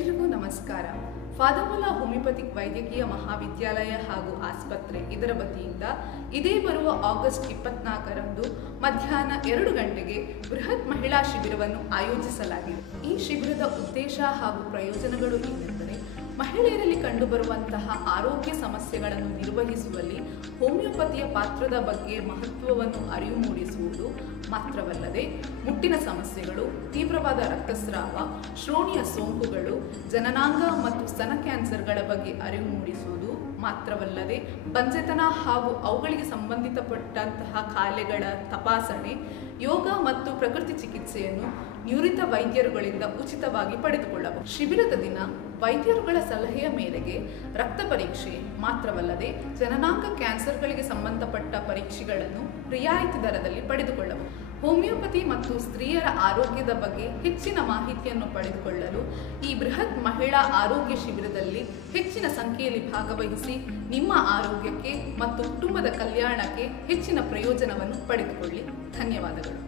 ಎಲ್ರಿಗೂ ನಮಸ್ಕಾರ. ಫಾದಮುಲ್ಲಾ ಹೋಮಿಯೋಪತಿಕ್ ವೈದ್ಯಕೀಯ ಮಹಾವಿದ್ಯಾಲಯ ಹಾಗೂ ಆಸ್ಪತ್ರೆ ಇದರ ವತಿಯಿಂದ ಇದೇ ಬರುವ ಆಗಸ್ಟ್ 24ರಂದು ಮಧ್ಯಾಹ್ನ 2 ಗಂಟೆಗೆ ಬೃಹತ್ ಮಹಿಳಾ ಶಿಬಿರವನ್ನು ಆಯೋಜಿಸಲಾಗಿದೆ. ಈ ಶಿಬಿರದ ಉದ್ದೇಶ ಹಾಗೂ ಪ್ರಯೋಜನಗಳು ಏನೆಂದರೆ, ಮಹಿಳೆಯರಲ್ಲಿ ಕಂಡುಬರುವಂತಹ ಆರೋಗ್ಯ ಸಮಸ್ಯೆಗಳನ್ನು ನಿರ್ವಹಿಸುವಲ್ಲಿ ಹೋಮಿಯೋಪತಿಯ ಪಾತ್ರದ ಬಗ್ಗೆ ಮಹತ್ವವನ್ನು ಅರಿವು ಮೂಡಿಸುವುದು ಮಾತ್ರವಲ್ಲದೆ, ಮುಟ್ಟಿನ ಸಮಸ್ಯೆಗಳು, ತೀವ್ರವಾದ ರಕ್ತಸ್ರಾವ, ಶ್ರೋಣಿಯ ಸೋಂಕುಗಳು, ಜನನಾಂಗ ಮತ್ತು ಸ್ತನ ಕ್ಯಾನ್ಸರ್ಗಳ ಬಗ್ಗೆ ಅರಿವು ಮೂಡಿಸುವುದು ಮಾತ್ರವಲ್ಲದೆ, ಬಂಜೆತನ ಹಾಗೂ ಅವುಗಳಿಗೆ ಸಂಬಂಧಿತಪಟ್ಟಂತಹ ಕಾಯಿಲೆಗಳ ತಪಾಸಣೆ, ಯೋಗ ಮತ್ತು ಪ್ರಕೃತಿ ಚಿಕಿತ್ಸೆಯನ್ನು ನುರಿತ ವೈದ್ಯರುಗಳಿಂದ ಉಚಿತವಾಗಿ ಪಡೆದುಕೊಳ್ಳಬಹುದು. ಶಿಬಿರದ ದಿನ ವೈದ್ಯರುಗಳ ಸಲಹೆಯ ಮೇರೆಗೆ ರಕ್ತ ಪರೀಕ್ಷೆ ಮಾತ್ರವಲ್ಲದೆ, ಜನನಾಂಗ ಕ್ಯಾನ್ಸರ್ಗಳಿಗೆ ಸಂಬಂಧಪಟ್ಟ ಪರೀಕ್ಷೆಗಳನ್ನು ರಿಯಾಯಿತಿ ದರದಲ್ಲಿ ಪಡೆದುಕೊಳ್ಳಬಹುದು. ಹೋಮಿಯೋಪತಿ ಮತ್ತು ಸ್ತ್ರೀಯರ ಆರೋಗ್ಯದ ಬಗ್ಗೆ ಹೆಚ್ಚಿನ ಮಾಹಿತಿಯನ್ನು ಪಡೆದುಕೊಳ್ಳಲು ಈ ಬೃಹತ್ ಮಹಿಳಾ ಆರೋಗ್ಯ ಶಿಬಿರದಲ್ಲಿ ಹೆಚ್ಚಿನ ಸಂಖ್ಯೆಯಲ್ಲಿ ಭಾಗವಹಿಸಿ ನಿಮ್ಮ ಆರೋಗ್ಯಕ್ಕೆ ಮತ್ತು ಕುಟುಂಬದ ಕಲ್ಯಾಣಕ್ಕೆ ಹೆಚ್ಚಿನ ಪ್ರಯೋಜನವನ್ನು ಪಡೆದುಕೊಳ್ಳಿ. ಧನ್ಯವಾದಗಳು.